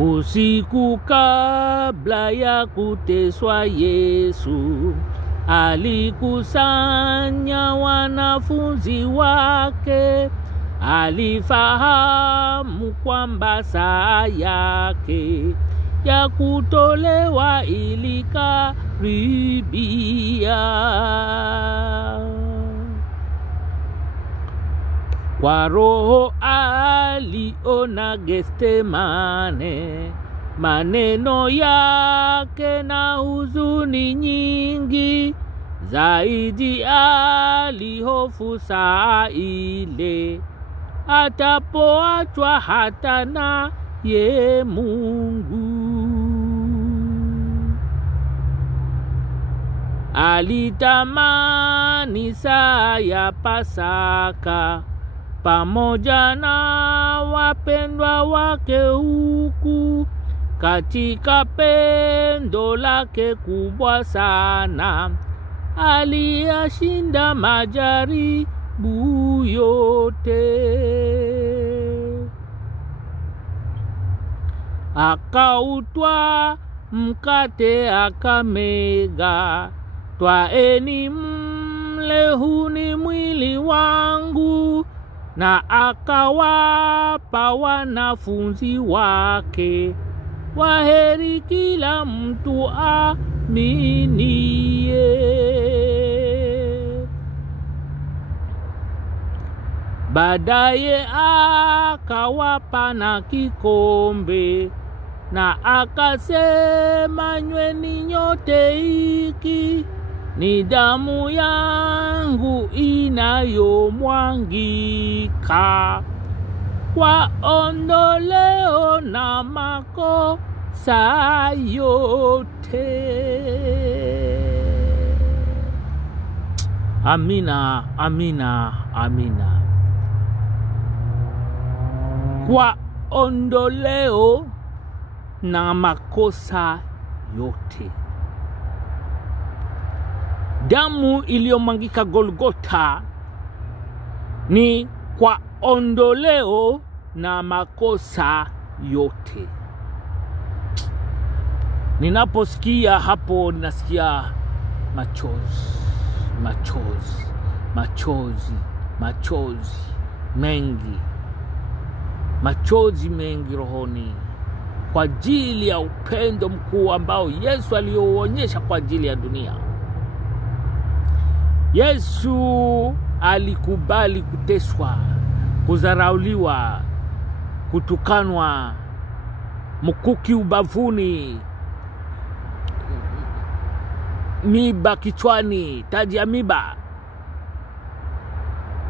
Usiku kabla ya kuteswa Yesu alikusanya wanafunzi wake. Alifahamu kwamba saa yake ya kutolewa ilikaribia. Kwa roho aliona Getsemane, maneno yake na huzuni nyingi. Zaidi alihofu saa ile atapoachwa hata na ye Mungu. Alitamani saa ya Pasaka pamoja na wapendwa wake, huku katika pendo lake kubwa sana aliyashinda majaribu yote. Akautwa mkate akamega, twaeni mle, huu ni mwili wangu. Na akawapa wanafunzi wake, waheri kila mtu aminiye. Baadaye akawapa na kikombe, na akasema, nyweni nyote, hiki ni damu yangu inayomwangika kwa ondoleo na makosa yote. Amina, amina, amina. Kwa ondoleo na makosa yote. Damu iliyomwangika Golgotha ni kwa ondoleo na makosa yote. Ninaposikia hapo ninasikia machozi, machozi, machozi, machozi mengi. Machozi mengi rohoni kwa ajili ya upendo mkuu ambao Yesu aliyoonyesha kwa ajili ya dunia. Yesu alikubali kuteswa, kudharauliwa, kutukanwa, mkuki ubavuni, miba kichwani, taji ya miba,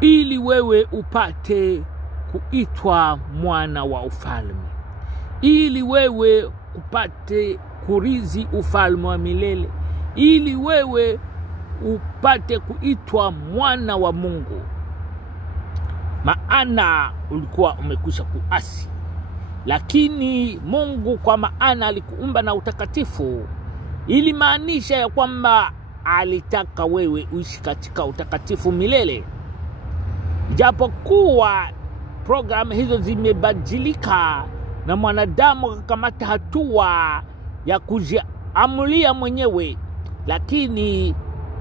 ili wewe upate kuitwa mwana wa ufalme, ili wewe upate kurithi ufalme wa milele, ili wewe upate kuitwa mwana wa Mungu. Maana ulikuwa umekwisha kuasi, lakini Mungu kwa maana alikuumba na utakatifu, ili maanisha ya kwamba alitaka wewe uishi katika utakatifu milele. Japokuwa program hizo zimebadilika na mwanadamu akakamata hatua ya kujiamulia mwenyewe, lakini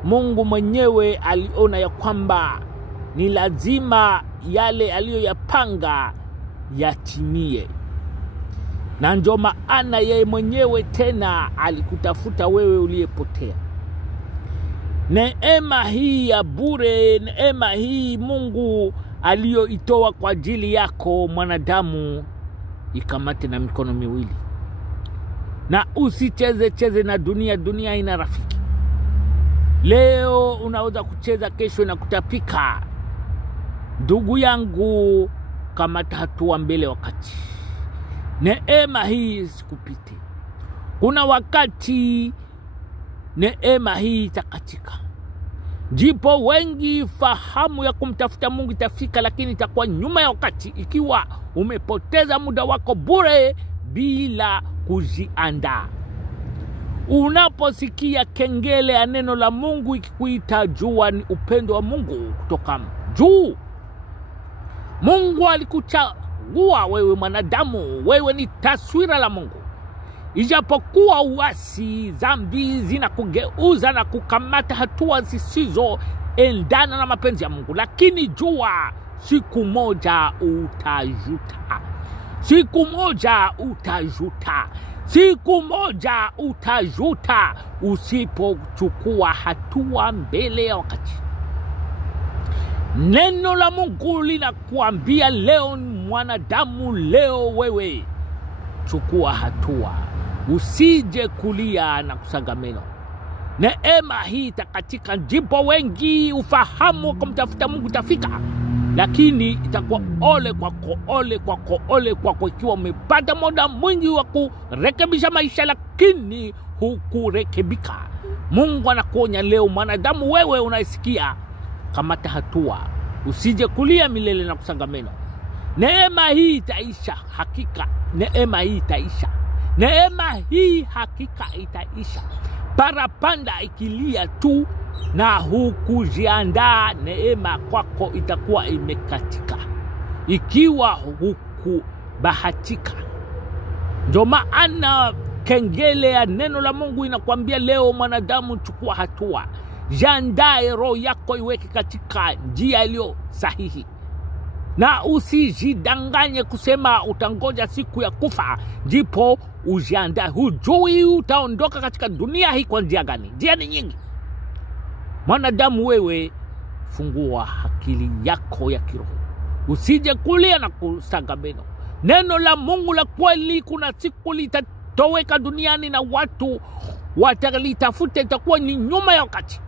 Mungu mwenyewe aliona ya kwamba ni lazima yale aliyoyapanga yatimie. Na ndio maana yeye mwenyewe tena alikutafuta wewe uliyepotea. Neema hii ya bure, neema hii Mungu aliyoitoa kwa ajili yako mwanadamu, ikamate na mikono miwili. Na usicheze na dunia. Dunia ina rafiki. Leo unaweza kucheza, kesho na kutapika. Ndugu yangu, kamata hatua mbele wakati. Neema hii sikupite. Kuna wakati neema hii itakatika. Ndipo wengi fahamu ya kumtafuta Mungu itafika, lakini itakuwa nyuma ya wakati ikiwa umepoteza muda wako bure bila kujiandaa. Unaposikia kengele ya neno la Mungu ikikuita, jua ni upendo wa Mungu kutoka juu. Mungu alikuchagua Chagua wewe mwanadamu, wewe ni taswira la Mungu. Ijapokuwa uasi, dhambi zinakugeuza na kukamata hatua zisizo endana na mapenzi ya Mungu, lakini jua siku moja utajuta. Siku moja utajuta. Siku moja utajuta usipochukua hatua mbele ya wakati. Neno la Mungu linakuambia leo mwanadamu, leo wewe chukua hatua. Usije kulia na kusaga meno. Neema hii katika ndipo wengi ufahamu kumtafuta Mungu tafika. Lakini itakuwa ole kwako, ole kwako, ole kwako ikiwa umepata muda mwingi wa kurekebisha maisha lakini hukurekebika. Mungu anakuonya leo mwanadamu, wewe unaisikia, kamata hatua. Usije kulia milele na kusaga meno. Neema hii itaisha, hakika neema hii itaisha. Neema hii hakika itaisha. Parapanda ikilia tu na hukujiandaa, neema kwako itakuwa imekatika. Ikiwa hukubahatika. Ndio maana kengele ya neno la Mungu inakwambia leo mwanadamu, chukua hatua. Jiandae, roho yako iweke katika njia iliyo sahihi. Na usijidanganye kusema utangoja siku ya kufa ndipo ujiandae. Hujui utaondoka katika dunia hii kwa njia gani. Njia ni nyingi. Mwanadamu wewe, fungua akili yako ya kiroho. Usije kulia na kusaga meno. Neno la Mungu la kweli kuna siku litatoweka duniani na watu watalitafuta. Itakuwa ni nyuma ya wakati.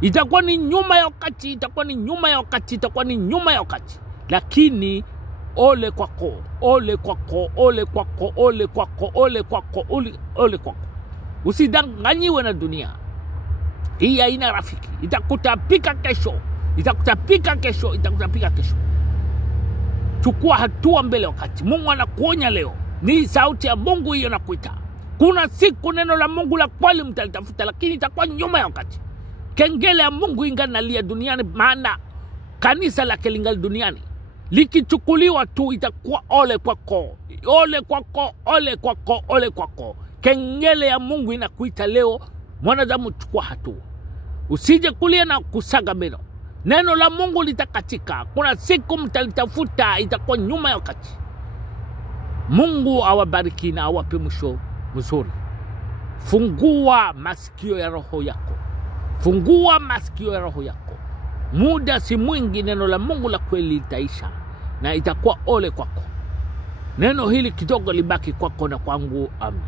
Itakuwa ni nyuma ya wakati, itakuwa ni nyuma ya wakati, itakuwa ni nyuma ya wakati. Lakini ole kwako, ole kwako, ole kwako, ole kwako, ole kwako, ole kwako. Usidanganyiwe na dunia. Hii haina rafiki. Itakutapika kesho. Itakutapika kesho, itakutapika kesho. Chukua hatua mbele wakati. Mungu anakuonya leo. Ni sauti ya Mungu hiyo nakuita. Kuna siku neno la Mungu la kweli mtalitafuta, lakini itakuwa nyuma ya wakati. Kengele ya Mungu inganalia duniani, maana kanisa lake lingali duniani. Likichukuliwa tu itakuwa ole kwako, ole kwako, ole kwako, ole kwako. Kengele ya Mungu inakuita leo mwanadamu, chukua hatua. Usije kulia na kusaga meno. Neno la Mungu litakatika. Kuna siku mtalitafuta, itakuwa nyuma ya wakati. Mungu awabariki na awape mwisho mzuri. Fungua masikio ya roho yako. Fungua masikio ya roho yako. Muda si mwingi, neno la Mungu la kweli itaisha na itakuwa ole kwako. Neno hili kidogo libaki kwako na kwangu. Amen.